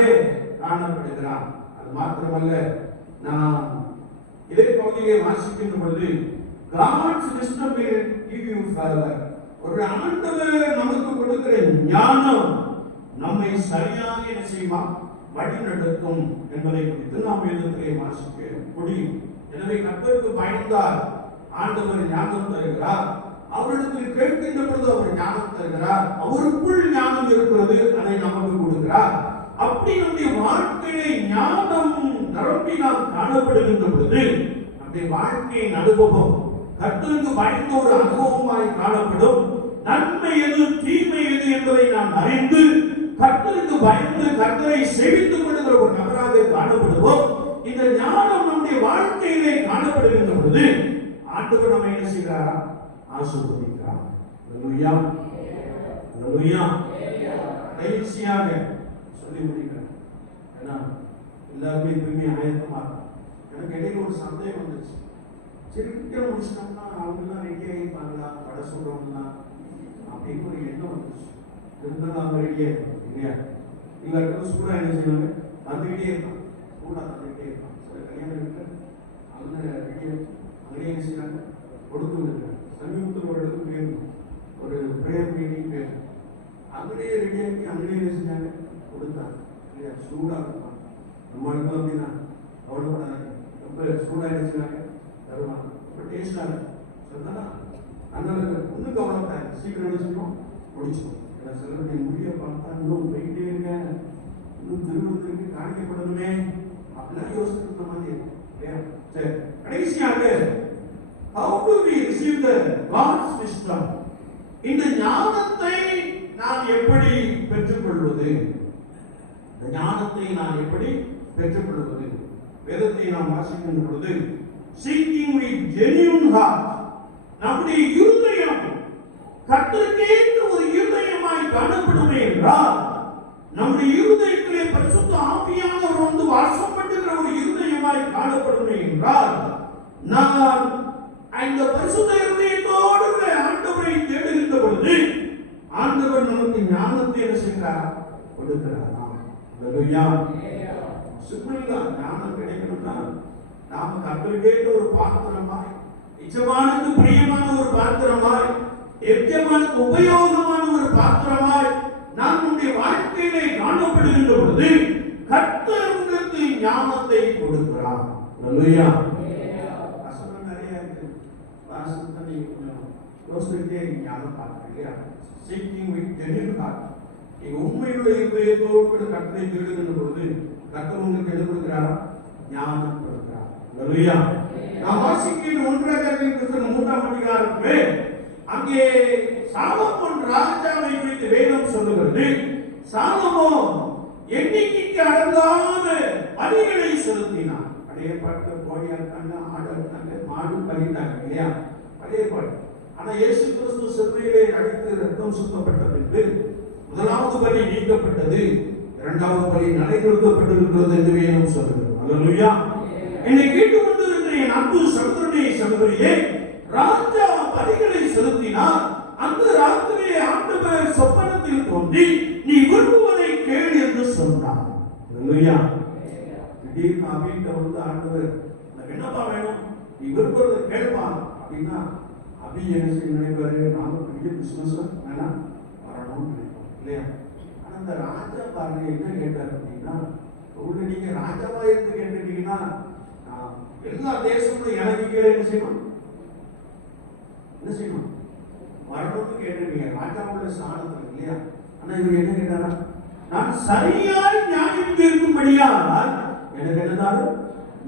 காணப்படுகிறான். அது மாத்திரமல்ல, நாம் இதே பகுதியை வாசிக்கின்ற பொழுது God's wisdom will give you favor. ஒரு ஆண்டவர் நமக்கு கொடுக்கிற ஞானம் நம்மை சரியாக என்ன செய்வான், வழி நடத்தும் என்பதை குறித்து நாம் வேதத்திலே வாசிக்க முடியும். எனவே கர்த்தருக்கு பயந்தால் ஆண்டவர் ஞானம் தருகிறார். அவரிடத்தில் கேட்கின்ற பொழுது அவர் ஞானம் தருகிறார். அவருக்குள் ஞானம் இருக்கிறது, அதை நமக்கு கொடுக்கிறார். அப்படி நம்முடைய வாழ்க்கையை ஞானம் நிரம்பி நாம் காணப்படுகின்ற பொழுது நம்முடைய வாழ்க்கையின் அனுபவம் கர்த்தருக்கு பயந்த ஒரு அனுபவமாய் காணப்படும். நன்மை எது, தீமை எது என்பதை நாம் அறிந்து கர்த்தருக்கு பயந்து கர்த்தரை சேவித்துக் கொள்கிற ஒரு நபராக காணப்படுவோம். இந்த ஞானம் நம்முடைய வாழ்க்கையிலே காணப்படுகின்ற பொழுது ஆண்டவர் நம்ம என்ன செய்கிறாரா, ஆசீர்வதிக்கிறார். அல்லேலூயா, அல்லேலூயா. கடைசியாக சொல்லி முடிக்கிறேன். ஏன்னா எல்லாருமே எப்பவுமே ஆயத்தமா எனக்கு இடையில ஒரு சந்தேகம் வந்துச்சு. சீக்கிரம் முடிச்சிட்டோம்னா அவங்கெல்லாம் ரெடி ஆகிப்பாங்களா, பட சொல்றவங்களா அப்படின்னு ஒரு எண்ணம் வந்துச்சு. இருந்தாலும் அவங்க ரெடியா இருப்பாங்க இல்லையா? இல்லாட்டும் சூடா என்ன செய்வாங்க, தந்துகிட்டே இருப்பாங்க, சூடா தந்துகிட்டே இருப்பாங்க. சில கல்யாண வீட்டில் அவங்க ரெடியா அங்கேயே என்ன செய்யறாங்க, கொடுத்து விடுறாங்க. சமீபத்தில் ஒரு இடத்துக்கு போயிருந்தோம், ஒரு பிரேயர் மீட்டிங் போயிருந்தோம். அங்கேயே ரெடியாக்கி அங்கேயே என்ன செஞ்சாங்க, கொடுத்தாங்க இல்லையா? சூடா இருப்பாங்க. நம்மளுக்கும் அப்படின்னா கவலைப்படாது, ரொம்ப சூடா என்ன செய்வாங்க, தருவாங்க. ரொம்ப டேஸ்டா இருக்கும். சொன்னா அதனால ஒன்றும் கவலைப்படாது, சீக்கிரம் என்ன செய்யணும், முடிச்சிடும். ஏன்னா சிலருடைய முடிய பார்த்தா இன்னும் போயிட்டே இருக்க, இன்னும் திருமணத்திற்கு காணிக்கப்படணுமே அப்படிலாம் யோசிக்கிற மாதிரி இருக்கும் இல்லையா? சரி, கடைசியாக how do we receive the God's wisdom? இந்த ஞானத்தை நான் எப்படி பெற்றுக்கொள்வது? இந்த ஞானத்தை நான் எப்படி பெற்றுக்கொள்வது? வேதத்தை நாம் வாசிக்கின்ற பொழுது seeking with genuine heart, நம்முடைய இருதயம் கர்த்தருக்கேற்ற ஒரு இருதயமாய் காணப்படுமே என்றால், நம்முடைய இருதயத்திலே பரிசுத்த ஆவியானவர் வந்து வாசம் பண்ணுகிற ஒரு இருதயமாய் காணப்படுமே என்றால், நான் அந்த பரிசுத்த இருதயத்தோடு ஆண்டவரை தேடுகின்ற பொழுது ஆண்டவர் நமக்கு ஞானத்தை என்ன செய்கிறார், கொடுக்கிறாராம். அல்லேலூயா. சிம்பிளா ஞானம் கிடைக்கணும்னா நாம கர்த்தருக்கேற்ற ஒரு பாத்திரமாய், எஜமானுக்கு பிரியமான ஒரு பாத்திரமாய், எஜமானுக்கு உபயோகமான ஒரு பாத்திரமாய் நாம் நம்முடைய வாழ்க்கையிலே காணப்படுகின்ற பொழுது கர்த்தர் உங்களுக்கு ஞானத்தை கொடுக்கிறார். அல்லேலூயா. வசனம் நிறைய இருக்கு, வாசனத்தை நீங்க கொஞ்சம் யோசிச்சுட்டே ஞானம் பார்க்கணும் இல்லையா? சீக்கிங் வித் ஜென்யூன் ஹார்ட், நீங்க உண்மையுடைய இதயத்தோடு கர்த்தரை தேடுகின்ற பொழுது கர்த்தர் உங்களுக்கு எது கொடுக்கிறாரா, ஞானம் கொடுக்கிறார். அல்லேலூயா. நாம் வாசிக்கின்ற 1 அதிகாரத்திலே அங்கே சாலமோன் ராஜாவை குறித்து வேதம் சொல்லுகிறது. சாலமோன் எண்ணிக்கைக்கு அடங்காத பலிகளை செலுத்தினான். பழைய பாட்டு கோழி அறுத்தாங்க, ஆடு அறுத்தாங்க, மாடு பலிட்டாங்க இல்லையா? பழைய பாட்டு. ஆனா இயேசு கிறிஸ்து சிலுவையிலே அடித்து ரத்தம் சுத்தப்பட்ட பின்பு முதலாவது பலி நீக்கப்பட்டது, இரண்டாவது பலி நடைபெறுத்தப்பட்டிருக்கிறது என்று வேதம் சொல்லுகிறது. அல்லேலூயா. என்னை கேட்டுக்கொண்டு இருக்கிற என் அன்பு சகோதரனே, சகோதரியே, ராஜா பலிகளை செலுத்தினார். அந்த ராத்திரியே ஆண்டவர் சொப்பனத்தில் தோன்றி நீ விரும்புவதை கேள் என்று சொன்னார். அல்லேலூயா. திடீர்னு அபிட்ட வந்து ஆண்டவர் உனக்கு என்னப்பா வேணும், நீ விரும்புவதை கேள்வா அப்படின்னா அபி என்ன செய்ய நினைப்பாரு, நாம பெரிய பிசினஸ் வேணாம் வரணும்னு நினைப்போம் இல்லையா? ஆனா அந்த ராஜா பாருங்க என்ன கேட்டார் அப்படின்னா, ஒரு நீங்க ராஜாவா இருந்து கேட்டுட்டீங்கன்னா எல்லா தேசங்களும் எனக்கு கீழே என்ன செய்யணும், என்ன செய்யணும், வரணும்னு கேட்டுருக்கீங்க. ராஜாவோட ஸ்தானத்தில் இல்லையா? ஆனா இவர் என்ன கேட்டாரா? நான் சரியாய் நியாயம் தீர்க்கும்படியால் எனக்கு என்னதாலும்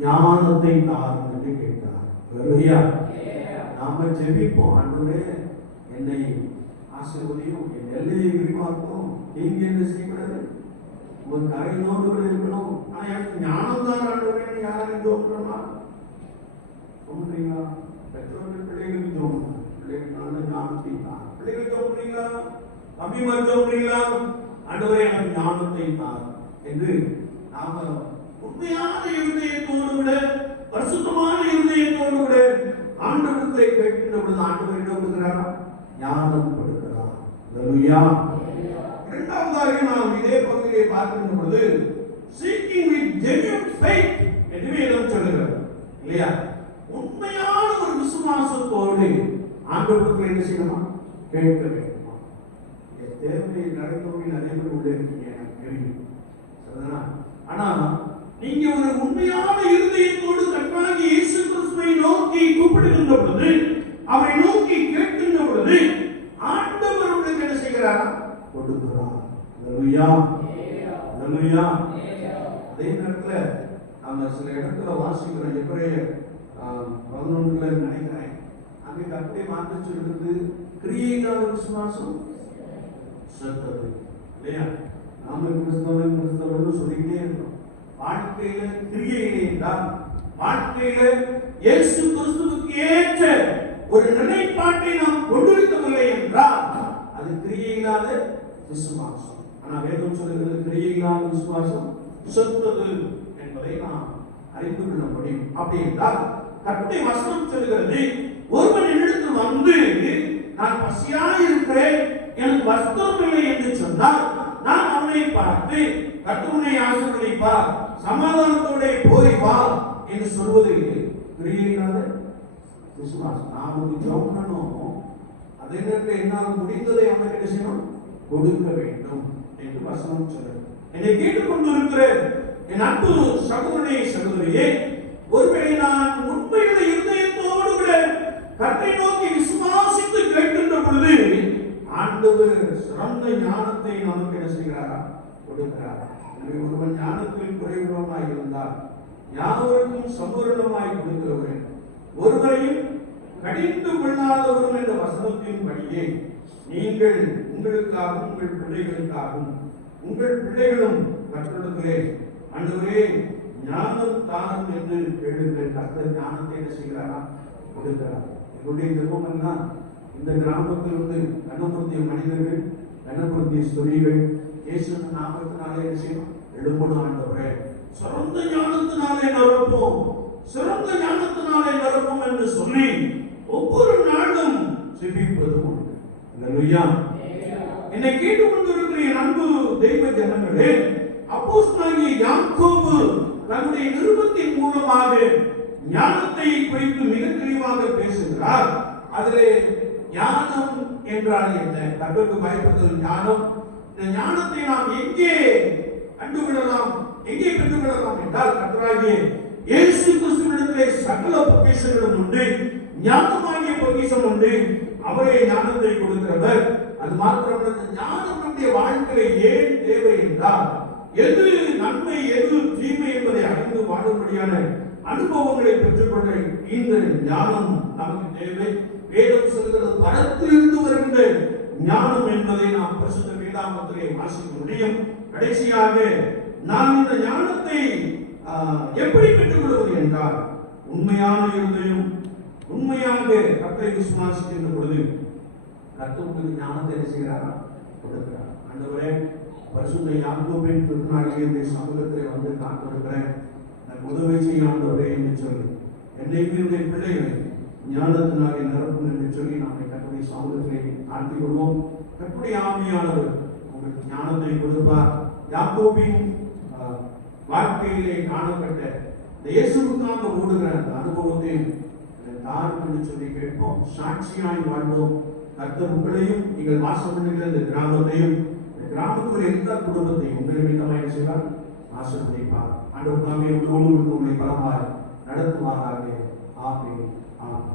ஞானத்தை தாரும் என்று கேட்டார். அல்லேலூயா. நாம ஜெபிப்போம், ஆண்டவரே என்னை ஆசீர்வதியும், என் எல்லையை விரிவாக்கும், நீங்க என்ன செய்யக்கூடாது, உங்க கரையினோடு கூட இருக்கணும். ஆனா எனக்கு ஞானம் தான் ஆண்டவரே யாரும் தோன்றமா தோன்றீங்களா? பெற்றோர்கள் பிள்ளைகளுக்கு தோணும், பிள்ளைகளுக்கு ஞானத்தை தான். பிள்ளைகளுக்கு தோன்றீங்களா? அபிமான் தோன்றீங்களா? ஆண்டவரே எனக்கு ஞானத்தை தான் என்று நாம உண்மையான இருதயத்தோடு விட, பரிசுத்தமான இருதயத்தோடு விட ஆண்டவரத்தை கேட்கின்ற பொழுது ஆண்டவர் என்ன கொடுக்கிறாரா? ஞானம் கொடுக்கிறார். அல்லேலூயா. இரண்டாவதாக நாம் இதே பகுதியை பார்க்கின்ற பொழுது seeking with genuine faith என்று வேதம் சொல்லுகிறது இல்லையா? உண்மையான ஒரு விசுவாசத்தோடு ஆண்டவரத்தை என்ன செய்யணுமா? கேட்க வேண்டுமா? என் தேவையை நடந்தவர்கள் நிறைய பேர் உள்ள இருக்கீங்க, எனக்கு தெரியும். ஆனா நீங்க ஒரு உண்மையான இருதயத்தோடு கர்த்தராகிய இயேசு கிறிஸ்துவை நோக்கி கூப்பிடுகின்ற பொழுது, அவரை நோக்கி கேட்கின்ற பொழுது ஆண்டவர் உங்களுக்கு என்ன செய்கிறாரா? கொடுக்கிறார். அல்லேலூயா. அல்லேலூயா. அதே நேரத்துல நாம சில இடத்துல வாசிக்கிறோம், எபிரேயர் 11ல நினைக்கிறேன், அங்கே கர்த்தருடைய வார்த்தை சொல்றது கிரியையில்லாத விசுவாசம் செத்தது இல்லையா? நாம கிறிஸ்தவன் சொல்லிக்கிட்டே இருக்கோம். வாழ்க்கையில கிரியையிலே என்றால் வாழ்க்கையில இயேசு கிறிஸ்துவுக்கு ஏற்ற ஒரு நிலைப்பாட்டை நாம் கொண்டிருக்கவில்லை என்றால் அது கிரியையில்லாத விசுவாசம். ஆனா வேதம் சொல்லுகிறது கிரியையில்லாத விசுவாசம் செத்தது என்பதை நாம் அறிந்து கொள்ள முடியும். அப்படி என்றால் கர்த்தருடைய வசனம் சொல்லுகிறது, ஒருவன் என்னிடத்தில் வந்து நான் பசியாக இருக்கிறேன், எனக்கு வஸ்திரம் இல்லை என்று சொன்னால் நான் அவனை பார்த்து கர்த்தருடைய ஆசீர்வதிப்பார், சமாதானத்தோட போய் வா என்று சொல்வது கிரியையில்லாத விசுவாசம். நாம் ஒரு ஜெபம் பண்ணணும், அதே நேரத்தில் என்னால் முடிந்ததை அவனுக்கு செய்யணும், கொடுக்க வேண்டும் என்று வசனம் சொல்லுது. என்னை கேட்டுக்கொண்டு இருக்கிற என் அன்பு சகோதரனே சகோதரியே, ஒருவேளை நான் உண்மையுள்ள இருதயத்தோடு விட கர்த்தரை நோக்கி விசுவாசித்து கேட்கின்ற பொழுது ஆண்டவர் சிறந்த ஞானத்தை நமக்கு என்ன செய்கிறாரா? கொடுக்கிறார். ஒருவன் ஞானத்தில் குறைவுள்ளவனாய் இருந்தால் யாவருக்கும் சம்பூரணமாய் கொடுக்கிறவன், ஒருவரையும் கடிந்து கொள்ளாதவரும் என்ற வசனத்தின் படியே நீங்கள் உங்களுக்காகவும் உங்கள் பிள்ளைகளுக்காகவும் உங்கள் பிள்ளைகளும் கர்த்தரிடத்திலே ஆண்டவரே ஞானம் தாரும் என்று கேளுங்கள். கர்த்தர் ஞானத்தை என்ன செய்கிறாரா? கொடுக்கிறார். என்னுடைய ஜெபம் என்ன, இந்த கிராமத்தில் இருந்து கனப்படுத்திய மனிதர்கள், கனப்படுத்திய ஸ்திரீகள் இயேசுவின் நாமத்தினாலே என்ன செய்யணும்? எழும்பணும் ஆண்டவரே, சிறந்த ஞானத்தினாலே நிரப்பும், சிறந்த ஞானத்தினாலே நிரப்பும் என்று சொல்லி ஒவ்வொரு நாளும் ஜெபிப்பது உண்டு. அல்லேலூயா. என்னை கேட்டுக்கொண்டிருக்கிற என் அன்பு தெய்வ ஜனங்களே, அப்போஸ்தலனாகிய யாக்கோபு தன்னுடைய நிருபத்தின் மூலமாக ஞானத்தை குறித்து மிக தெளிவாக பேசுகிறார். அதிலே ஞானம் என்றால் என்ன? கர்த்தருக்கு பயப்படுதல் ஞானம். இந்த ஞானத்தை நாம் எங்கே கண்டுகொள்ளலாம், எங்கே பெற்றுக்கொள்ளலாம் என்றால் கர்த்தராகிய இயேசு கிறிஸ்துவிடத்திலே சகல பொக்கிஷங்களும் உண்டு, ஞானமாகிய பொக்கிஷம் உண்டு. அவரே ஞானத்தை கொடுக்கிறவர். அது மாத்திரமல்ல, ஞானம் நம்முடைய வாழ்க்கையிலே ஏன் தேவை என்றால் எது நன்மை எது தீமை என்பதை அறிந்து வாழும்படியான அனுபவங்களை பெற்றுக்கொள்ள இந்த ஞானம் நமக்கு தேவை. வேதம் சொல்கிறது பரத்திலிருந்து வருகின்ற ஞானம் என்பதை நாம் பரிசுத்த வேதாகமத்திலே வாசிக்க முடியும். கடைசியாக நாம் இந்த ஞானத்தை எப்படி பெற்றுக்கொள்வது என்றால் உண்மையான இருதயம், உண்மையாக கர்த்தரை விசுவாசிக்கின்ற பொழுது கர்த்தருக்கு ஞானத்தை என்ன செய்கிறாரா? கொடுக்கிறார். ஆண்டவரே, பரிசுத்த யாக்கோபின் திருநாளிலே சமூகத்திலே வந்து காத்திருக்கிறேன், உதவி செய்ய ஆண்டவரே என்று சொல்லி என்னைக்கு என்னுடைய பிள்ளைகளை ஞானத்தினாலே நிரப்பும் என்று சொல்லி நம்மை கர்த்தருடைய சமூகத்திலே ஆழ்த்திக் கொள்வோம். கர்த்தருடைய ஆவியானவர் உங்களுக்கு ஞானத்தை கொடுப்பார். யாக்கோபின் வாழ்க்கையிலே காணப்பட்ட இயேசுவுக்காக ஓடுகிற அந்த அனுபவத்தை தாரும் என்று சொல்லி கேட்போம். சாட்சியாய் வாழ்வோம். கர்த்தர் உங்களையும் நீங்கள் வாசம் பண்ணுகிற இந்த கிராமத்தையும், இந்த கிராமத்தில் எல்லா குடும்பத்தையும் உங்களை மிகமாக செய்வார், ஆசீர்வதிப்பார். ஆண்டவர் தாமே உங்களை பலமாய் நடத்துவாராக. ஆமென். ஆமென்.